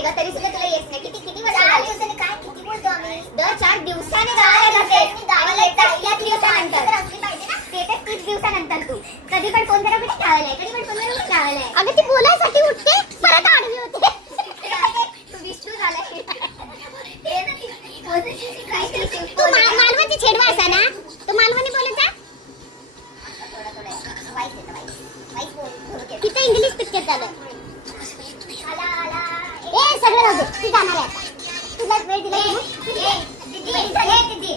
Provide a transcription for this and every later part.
असते ग, तरी सुद्धा तुला येत नाही. किती किती वर्ष झाले? काय किती बोलतो आम्ही? दर 4 दिवसाने गावाला जाते. गावाला येतात 30 दिवसानंतर असली पाहिजे ना. ते 30 दिवसानंतर तू कधी पण फोन करा, कुठे गावाला कधी पण फोन करा, कुठे गावाला आहे. अगं ती बोलायसाठी उठते, परत आडवी होते. तू विष्णू झाला. तू मालवणची छेडवा असा ना, तू मालवणी बोलत जा. तिथे इंग्लिश पिक्चर चालू आहे. ए सगळं राहू दे, तू जाणार आहे. तुला वेळ दिला दीदी.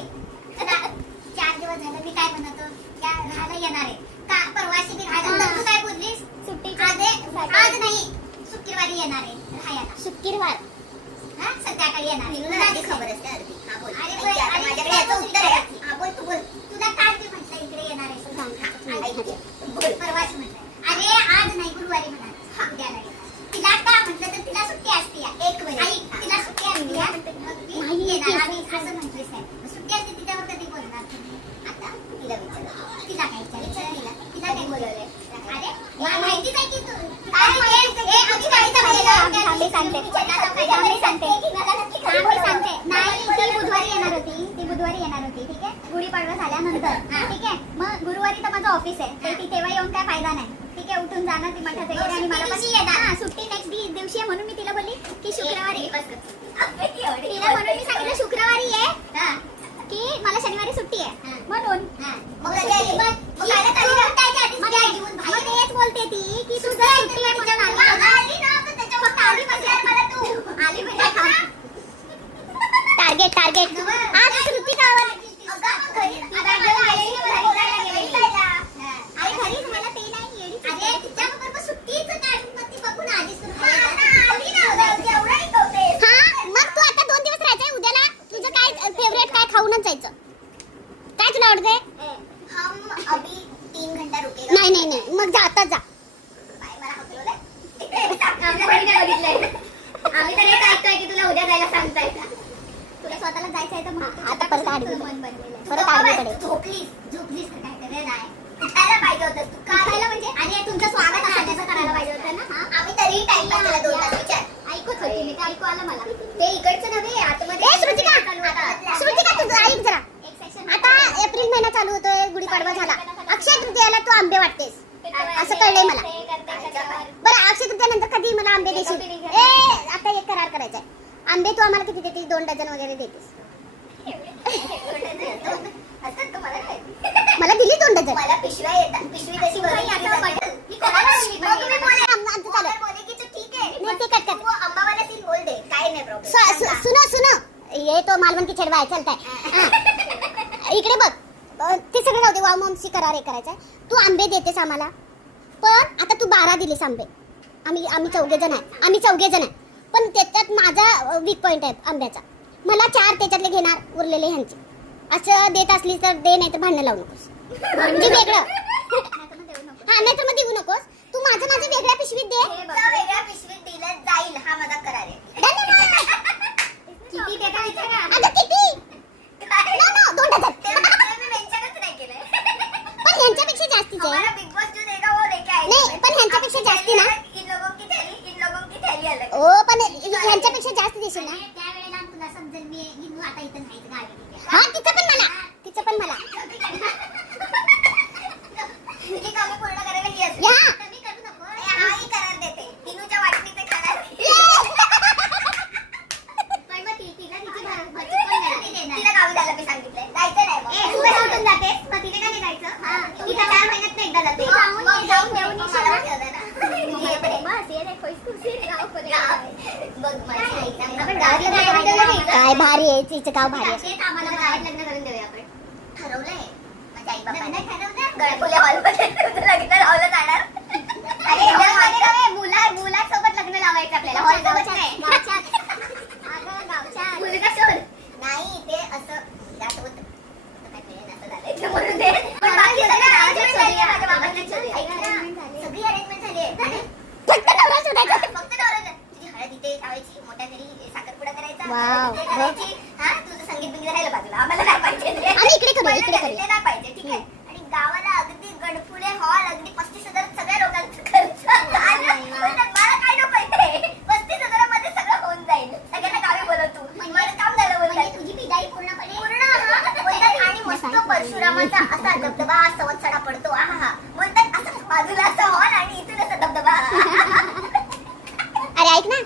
4 दिवस झाले मी काय म्हणतो, त्या राहायला येणार आहे का? परवाशी मी राहायला. तू काय बोललीस? सुट्टी आज नाही, शुक्रवारी येणार आहे राहायला. शुक्रवार हा संध्याकाळी येणार आहे. तुला आधी खबर असते. हा बोल. अरे माझ्याकडे याचं उत्तर आहे. हा बोल, तू बोल. तुला काय मी म्हटलं इकडे येणार आहे? बोल. परवाशी म्हटलं. अरे आज नाही, गुरुवारी म्हणाल. हा उद्या नाही. तिला का म्हटलं तर तिला सुट्टी असते. एक वेळ तिला सुट्टी असते. असं म्हटलीस नाही. सुट्टी असते तिच्यावर कधी बोलणार तुम्ही? आता तिला विचार. तिला काय विचार? तिला काय बोलवलंय? अरे माहितीच आहे की तू बुधवारी येणार होती. ठीक आहे, गुढीपाडवा झाल्यानंतर. ठीक आहे, मग गुरुवारी तर माझं ऑफिस आहे. ती तेव्हा येऊन काय फायदा नाही. ठीक आहे, उठून जाणार ती मठात वगैरे. आणि मला पण सुट्टी नेक्स्ट दिवशी आहे. म्हणून मी तिला बोलली की शुक्रवारी. तिला म्हणून मी सांगितलं शुक्रवारी आहे की मला शनिवारी सुट्टी आहे म्हणून. तेच बोलते ती की तुझं सुट्टी आहे म्हणून टार्गेट आज श्रुती गावाला. अरे घरीच मला ते नाही येडी. अरे तिच्याबरोबर सुट्टीच काढून मग ती बघून आधीच मग तू आता 2 दिवस राहायचंय. उद्याला तुझं काय फेवरेट काय खाऊनच जायचं. काय तुला आवडतंय? हम अभी 3 घंटा रुकेगा. नाही मग जा, आता जा. आम्ही तर हेच ऐकतोय की तुला उद्या जायला सांगताय. तुला स्वतःला जायचं आहे तर मग आता परत आडवी मन बनवेल. परत आडवीकडे झोपलीस का? काय करायला नाही उठायला पाहिजे होतं तू. का खायला म्हणजे? आणि तुमचं स्वागत असं करायला पाहिजे होतं ना. आम्ही तरी टाइम पास केला 2 तास. विचार ऐकत होती मी, ते ऐकू आलं मला. ते इकडचं नव्हे आतमध्ये. श्रुतिका तुझं ऐक जरा. आता एप्रिल महिना चालू होतोय, गुढीपाडवा झाला. अक्षय तृतीयाला तू आंबे वाटतेस असं कळलंय मला. बरं अक्षय तृतीयानंतर कधी मला आंबे देशील? आता एक करार करायचा आहे. आंबे तू आम्हाला किती देतेस? 2 डझन वगैरे देतेस. मला दिली 2 डझन. मला पिशव्या येतात. पिशवी तशी सुनो ये तो मालवण की छेडवा आहे. चलताय इकडे बघ. ते सगळं राहू दे. वाव मॉमशी करार करायचाय. तू आंबे देतेस आम्हाला, पण आता तू 12 दिलीस आंबे. आम्ही 4 जण आहे. पण त्याच्यात माझा वीक पॉइंट आहे आंब्याचा. मला 4 त्याच्यातले घेणार, उरलेले ह्यांचे. असं देत असलीस तर दे, नाही तर भांडण लावू नकोस. म्हणजे वेगळं हा, नाही तर मग देऊ नकोस. तू माझं वेगळ्या पिशवीत दे. वेगळ्या पिशवीत दिलं जाईल हा माझा करार आहे. किती देता विचारा. अगं किती? No 2 dozen. मी मेन्शनच नाही केलंय. पण ह्यांच्यापेक्षा जास्तीच आहे. बिग बॉस जो देगा वो लेके आएगा. नाही पण ह्यांच्यापेक्षा जास्ती ना. इन लोगों की थैली अलग. ओ पण ह्यांच्यापेक्षा जास्त देशील ना. त्यावेळेला तुला समजेल मी हिंदू आता इथं नाही गावी. हा तिचं पण मला. तुझी कामे पूर्ण करायला ही असते. कमी करू नको. हाही करार देते. हिंदूच्या वाटणीचे खाणार. पण मग तिला तिची भरती पण देणार. तिला गावी जायला मी सांगितलंय. जायचं नाही मग. तू कसं उठून जातेस? मग तिला का नाही जायचं? तिला 4 महिन्यात एकदा जाते. जाऊन देऊन काय भारी आहे. तिचं गाव भारी आहे. आम्हाला गावात लग्न करून देऊया आपण. ठरवलंय माझ्या आई बाबा. गणपुले हॉलमध्ये लग्न लावलं जाणार. अरे मुलासोबत लग्न लावायचं आपल्याला. हॉलसोबत नाही. गावच्या मुलगा शोध. नाही ते असं त्यासोबत सगळी अरेंजमेंट झाली. फक्त नवरा शोधायचा. फक्त नवरा. तुझी हळद इथे लावायची, मोठ्या घरी साखरपुडा करायचा. हा तुझं संगीत बिंगीत राहिलं बाजूला. आम्हाला नाही पाहिजे. इकडे नाही पाहिजे. ठीक आहे. आणि गावाला अगदी गणपुले हॉल अगदी 35,000 सगळ्या लोकांचा खर्च. मला काय नको इथे. 35,000 मध्ये सगळं होऊन परशुरामाचा असा धबधबा संवत्सरा पडतो. आहा म्हणतात असं बाजूला असा हॉल आणि इथून असा धबधबा. अरे ऐक ना